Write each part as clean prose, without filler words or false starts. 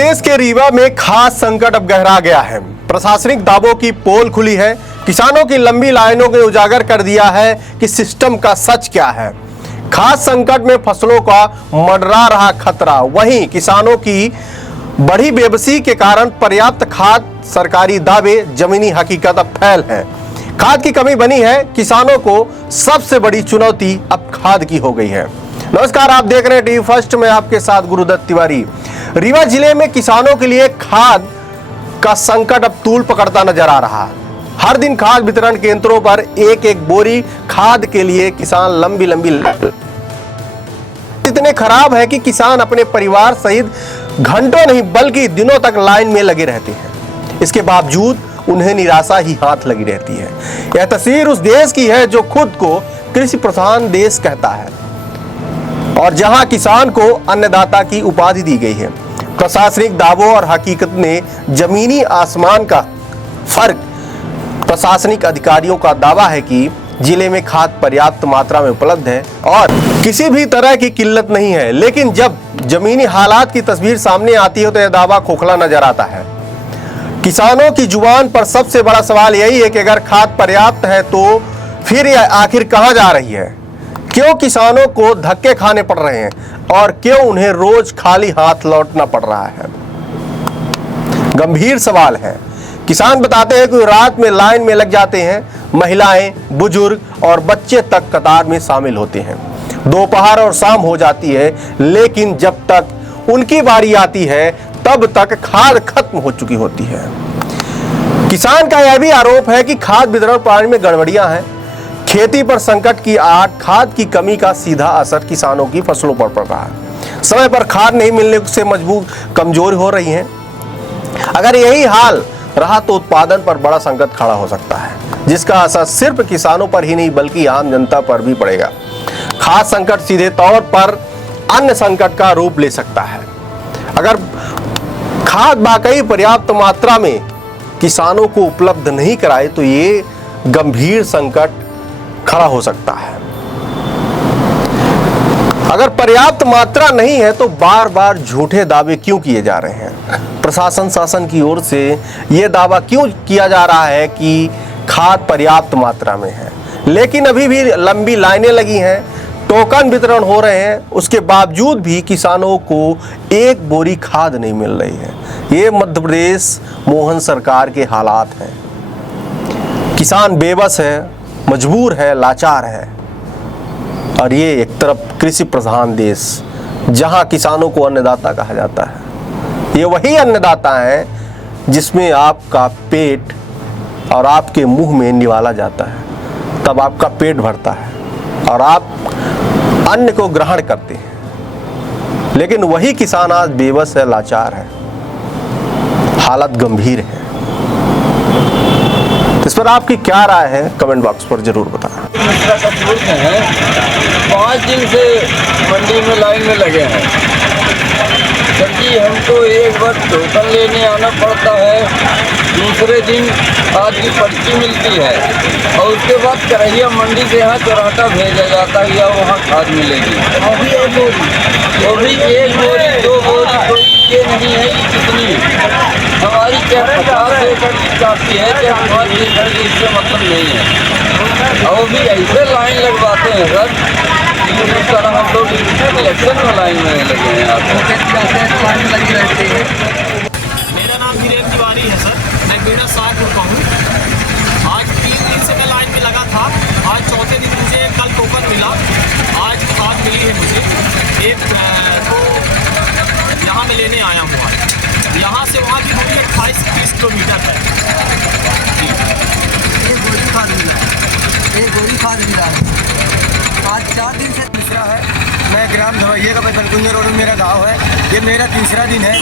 प्रदेश के रीवा में खाद संकट अब गहरा गया है। प्रशासनिक दावों की पोल खुली है। किसानों की लंबी लाइनों ने उजागर कर दिया है कि सिस्टम का सच क्या है। खाद संकट में फसलों का मंडरा रहा खतरा, वहीं किसानों की बड़ी बेबसी के कारण पर्याप्त खाद, सरकारी दावे, जमीनी हकीकत अब फैल है। खाद की कमी बनी है। किसानों को सबसे बड़ी चुनौती अब खाद की हो गई है। नमस्कार, आप देख रहे हैं टीवी फर्स्ट में आपके साथ गुरुदत्त तिवारी। रीवा जिले में किसानों के लिए खाद का संकट अब तूल पकड़ता नजर आ रहा है। हर दिन खाद वितरण केंद्रों पर एक एक बोरी खाद के लिए किसान लंबी इतने खराब है कि किसान अपने परिवार सहित घंटों नहीं बल्कि दिनों तक लाइन में लगे रहते हैं। इसके बावजूद उन्हें निराशा ही हाथ लगी रहती है। यह तस्वीर उस देश की है जो खुद को कृषि प्रधान देश कहता है और जहां किसान को अन्नदाता की उपाधि दी गई है। प्रशासनिक दावों और हकीकत ने जमीनी आसमान का फर्क। प्रशासनिक अधिकारियों का दावा है कि जिले में खाद पर्याप्त मात्रा में उपलब्ध है और किसी भी तरह की किल्लत नहीं है, लेकिन जब जमीनी हालात की तस्वीर सामने आती है तो यह दावा खोखला नजर आता है। किसानों की जुबान पर सबसे बड़ा सवाल यही है कि अगर खाद पर्याप्त है तो फिर यह आखिर कहां जा रही है? क्यों किसानों को धक्के खाने पड़ रहे हैं और क्यों उन्हें रोज खाली हाथ लौटना पड़ रहा है? गंभीर सवाल है। किसान बताते हैं कि रात में लाइन में लग जाते हैं। महिलाएं, बुजुर्ग और बच्चे तक कतार में शामिल होते हैं। दोपहर और शाम हो जाती है, लेकिन जब तक उनकी बारी आती है तब तक खाद खत्म हो चुकी होती है। किसान का यह भी आरोप है कि खाद वितरण प्रणाली में गड़बड़ियां हैं। खेती पर संकट की आड़, खाद की कमी का सीधा असर किसानों की फसलों पर पड़ रहा है। समय पर खाद नहीं मिलने से मजबूर कमजोर हो रही हैं। अगर यही हाल रहा तो उत्पादन पर बड़ा संकट खड़ा हो सकता है, जिसका असर सिर्फ किसानों पर ही नहीं बल्कि आम जनता पर भी पड़ेगा। खाद संकट सीधे तौर पर अन्य संकट का रूप ले सकता है। अगर खाद वाकई पर्याप्त मात्रा में किसानों को उपलब्ध नहीं कराए तो ये गंभीर संकट खड़ा हो सकता है। अगर पर्याप्त मात्रा नहीं है तो बार बार झूठे दावे क्यों किए जा रहे हैं? प्रशासन शासन की ओर से यह दावा क्यों किया जा रहा है कि खाद पर्याप्त मात्रा में है, लेकिन अभी भी लंबी लाइनें लगी हैं, टोकन वितरण हो रहे हैं, उसके बावजूद भी किसानों को एक बोरी खाद नहीं मिल रही है। ये मध्य प्रदेश मोहन सरकार के हालात हैं। किसान बेबस है, मजबूर है, लाचार है। और ये एक तरफ कृषि प्रधान देश जहां किसानों को अन्नदाता कहा जाता है। ये वही अन्नदाता है जिसमें आपका पेट और आपके मुंह में निवाला जाता है, तब आपका पेट भरता है और आप अन्न को ग्रहण करते हैं। लेकिन वही किसान आज बेबस है, लाचार है, हालत गंभीर है। इस पर आपकी क्या राय है? कमेंट बॉक्स पर जरूर बताएं। 5 दिन से मंडी में लाइन में लगे हैं, क्योंकि हमको एक बार टोकन लेने आना पड़ता है, दूसरे दिन खाद की पर्ची मिलती है और उसके बाद करहिया मंडी से यहाँ चौराटा भेजा जाता है या वहाँ खाद मिलेगी। वो भी एक बोरी 2 बोरी, कोई ये नहीं है कि कितनी हमारी क्या 50 एकड़ की काफी है, क्या 5 एकड़ की, इससे मतलब नहीं है। और भी ऐसे लाइन लगवाते हैं सर, इस तरह हम लोग इलेक्शन में लाइन में लगे हैं। लाइन लगी रहती है। मेरा नाम वीरेंद्र तिवारी है सर, मैं बेड़ा शाहपुर का हूँ। आज 3 दिन से मैं लाइन में लगा था। आज चौथे दिन मुझे कल टोकन मिला, आज खाद मिली है मुझे। एक तो यहाँ मैं लेने आया हूँ। यहाँ से वहाँ की दूरी 28-30 किलोमीटर है। एक गोली खाद मिला है, एक गोली खाद मिला है। आज 4 दिन से तीसरा है। मैं ग्राम धवैया का बलकुंजा रोड में मेरा गांव है। ये मेरा तीसरा दिन है।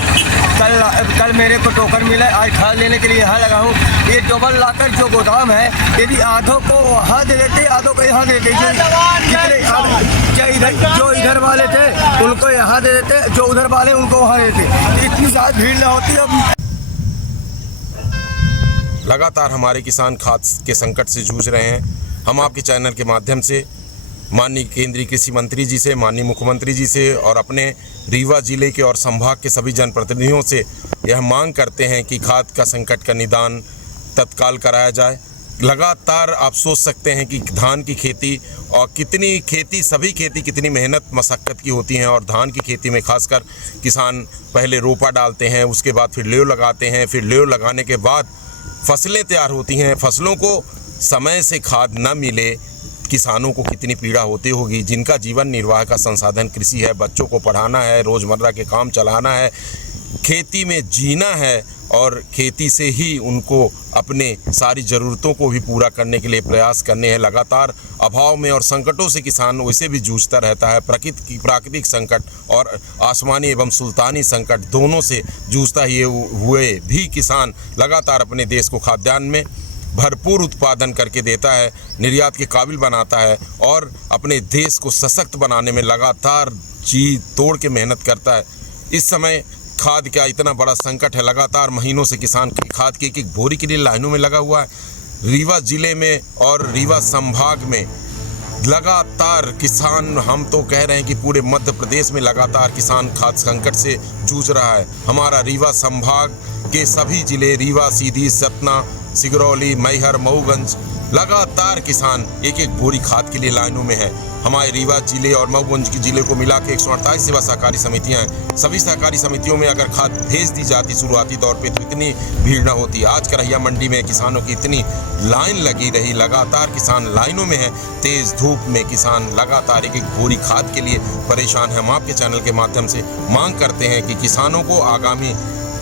कल मेरे को टोकन मिला, आज खाद लेने के लिए यहाँ लगा हूँ। ये डबल लाकर जो गोदाम है, यदि आधों को वहाँ दे देते, आधों को यहाँ दे देते। जो इधर वाले थे उनको यहाँ दे देते, जो उधर वाले उनको वहाँ देते। इतनी ज़्यादा भीड़ न होती। अब लगातार हमारे किसान खाद के संकट से जूझ रहे हैं। हम आपके चैनल के माध्यम से माननीय केंद्रीय कृषि मंत्री जी से, माननीय मुख्यमंत्री जी से और अपने रीवा जिले के और संभाग के सभी जनप्रतिनिधियों से यह मांग करते हैं कि खाद का संकट का निदान तत्काल कराया जाए। लगातार आप सोच सकते हैं कि धान की खेती और सभी खेती कितनी मेहनत मशक्क़त की होती हैं, और धान की खेती में खासकर किसान पहले रोपा डालते हैं, उसके बाद फिर लेव लगाते हैं, फिर लेव लगाने के बाद फसलें तैयार होती हैं। फसलों को समय से खाद न मिले किसानों को कितनी पीड़ा होती होगी, जिनका जीवन निर्वाह का संसाधन कृषि है, बच्चों को पढ़ाना है, रोज़मर्रा के काम चलाना है, खेती में जीना है और खेती से ही उनको अपने सारी ज़रूरतों को भी पूरा करने के लिए प्रयास करने हैं। लगातार अभाव में और संकटों से किसान वैसे भी जूझता रहता है। प्राकृतिक संकट और आसमानी एवं सुल्तानी संकट दोनों से जूझता हुए भी किसान लगातार अपने देश को खाद्यान्न में भरपूर उत्पादन करके देता है, निर्यात के काबिल बनाता है और अपने देश को सशक्त बनाने में लगातार जी तोड़ के मेहनत करता है। इस समय खाद का इतना बड़ा संकट है, लगातार महीनों से किसान खाद की एक बोरी के लिए लाइनों में लगा हुआ है। रीवा ज़िले में और रीवा संभाग में लगातार किसान, हम तो कह रहे हैं कि पूरे मध्य प्रदेश में लगातार किसान खाद संकट से जूझ रहा है। हमारा रीवा संभाग के सभी ज़िले, रीवा, सीधी, सतना, सिगरौली, मैहर, मऊगंज, लगातार किसान एक एक बोरी खाद के लिए लाइनों में है। हमारे रीवा जिले और मऊगंज के ज़िले को मिला के 148 सेवा सहकारी समितियां हैं। सभी सहकारी समितियों में अगर खाद भेज दी जाती शुरुआती दौर पे तो इतनी भीड़ न होती। आज करहिया मंडी में किसानों की इतनी लाइन लगी रही, लगातार किसान लाइनों में है। तेज़ धूप में किसान लगातार एक एक बोरी खाद के लिए परेशान है। हम आपके चैनल के माध्यम से मांग करते हैं कि किसानों को आगामी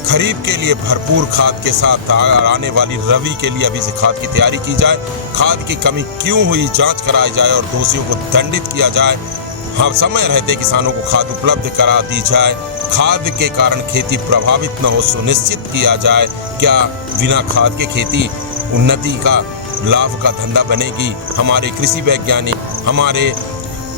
खरीफ के लिए भरपूर खाद के साथ आने वाली रबी के लिए अभी से खाद की तैयारी की जाए। खाद की कमी क्यों हुई जांच कराई जाए और दोषियों को दंडित किया जाए। हाँ, समय रहते किसानों को खाद उपलब्ध करा दी जाए। खाद के कारण खेती प्रभावित न हो सुनिश्चित किया जाए। क्या बिना खाद के खेती उन्नति का लाभ का धंधा बनेगी? हमारे कृषि वैज्ञानिक, हमारे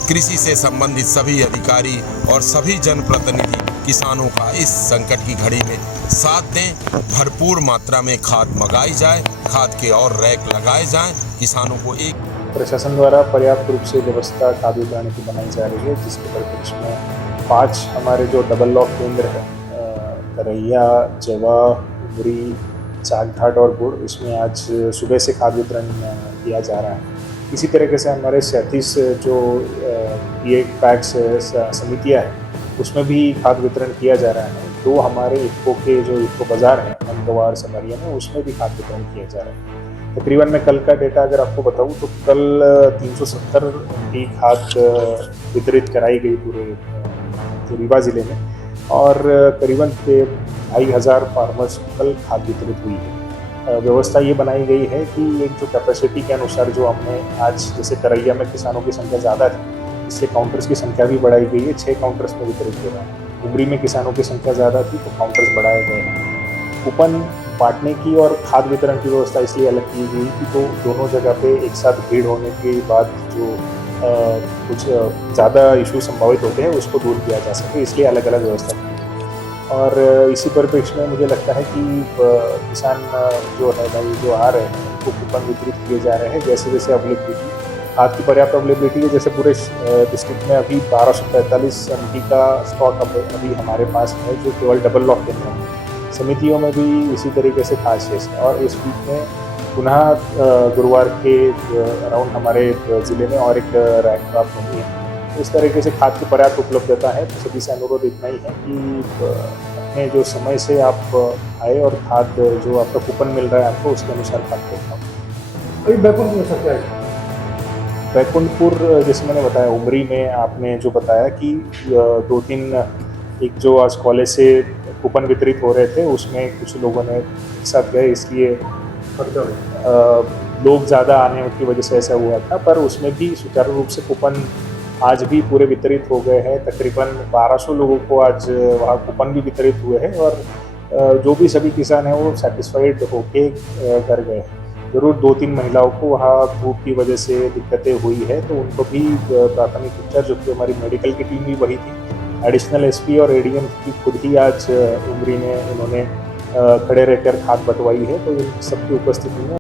कृषि से संबंधित सभी अधिकारी और सभी जनप्रतिनिधि किसानों का इस संकट की घड़ी में साथ दें। भरपूर मात्रा में खाद मंगाई जाए, खाद के और रैक लगाए जाएं। किसानों को एक प्रशासन द्वारा पर्याप्त रूप से व्यवस्था खाद वितरण की बनाई जा रही है, जिसके परिप्रेक्ष्य में 5 हमारे जो डबल लॉक केंद्र है, करहिया, जवा, उमरी, चाकघाट और गुड़, इसमें आज सुबह से खाद वितरण किया जा रहा है। इसी तरीके से हमारे 37 जो ये पैक्स समितियाँ हैं उसमें भी खाद वितरण किया जा रहा है। 2 हमारे इफ़को के जो इफ़को बाज़ार हैं अमगवार समरिया में, उसमें भी खाद वितरण किया जा रहा है। तकरीबन मैं कल का डेटा अगर आपको बताऊं तो कल 370 की खाद वितरित कराई गई पूरे रीवा ज़िले में और करीबन 2500 फार्मर्स को कल खाद वितरित हुई है। व्यवस्था ये बनाई गई है कि एक जो कैपेसिटी के अनुसार जो हमने आज जैसे करैया में किसानों की संख्या ज़्यादा थी, इसलिए काउंटर्स की संख्या भी बढ़ाई गई है। 6 काउंटर्स में वितरित हो रहा है। उमरी में किसानों की संख्या ज़्यादा थी तो काउंटर्स बढ़ाए गए हैं। कूपन बांटने की और खाद वितरण की व्यवस्था इसलिए अलग की गई कि तो दोनों जगह पे एक साथ भीड़ होने के बाद जो कुछ ज़्यादा इशू संभावित होते हैं उसको दूर किया जा सके, इसलिए अलग अलग व्यवस्था की। और इसी परिप्रेक्ष्य में मुझे लगता है कि किसान जो है भाई जो आ रहे हैं उनको कूपन वितरित किए जा रहे हैं। जैसे जैसे अवेलेबिलिटी, खाद की पर्याप्त अवेलेबिलिटी है, जैसे पूरे डिस्ट्रिक्ट में अभी 1245 एमटी का स्टॉक अभी हमारे पास है, जो केवल डबल लॉक के अंदर है। समितियों में भी इसी तरीके से खाद शेष है। और इस वीक में पुनः गुरुवार के अराउंड हमारे ज़िले में और एक रैक प्राप्त होनी है। इस तरीके से खाद की पर्याप्त उपलब्धता है। तो सभी से अनुरोध इतना ही है कि अपने जो समय से आप आए और खाद जो आपका कूपन मिल रहा है आपको उसके अनुसार खाद को खाओ। बैकुंठपुर जैसे मैंने बताया, उमरी में आपने जो बताया कि 2-3 एक जो आज कॉलेज से कूपन वितरित हो रहे थे उसमें कुछ लोगों ने एक साथ गए, इसलिए लोग ज़्यादा आने की वजह से ऐसा हुआ था। पर उसमें भी सुचारू रूप से कूपन आज भी पूरे वितरित हो गए हैं। तकरीबन 1200 लोगों को आज वहाँ कूपन भी वितरित हुए हैं और जो भी सभी किसान हैं वो सेटिस्फाइड होके कर गए हैं। ज़रूर 2-3 महिलाओं को वहाँ धूप की वजह से दिक्कतें हुई है, तो उनको भी प्राथमिक उपचार, जो कि हमारी मेडिकल की टीम भी वही थी, एडिशनल एसपी और एडीएम की खुद ही आज उमरी में उन्होंने खड़े रहकर खाद बंटवाई है। तो इन सबकी उपस्थिति में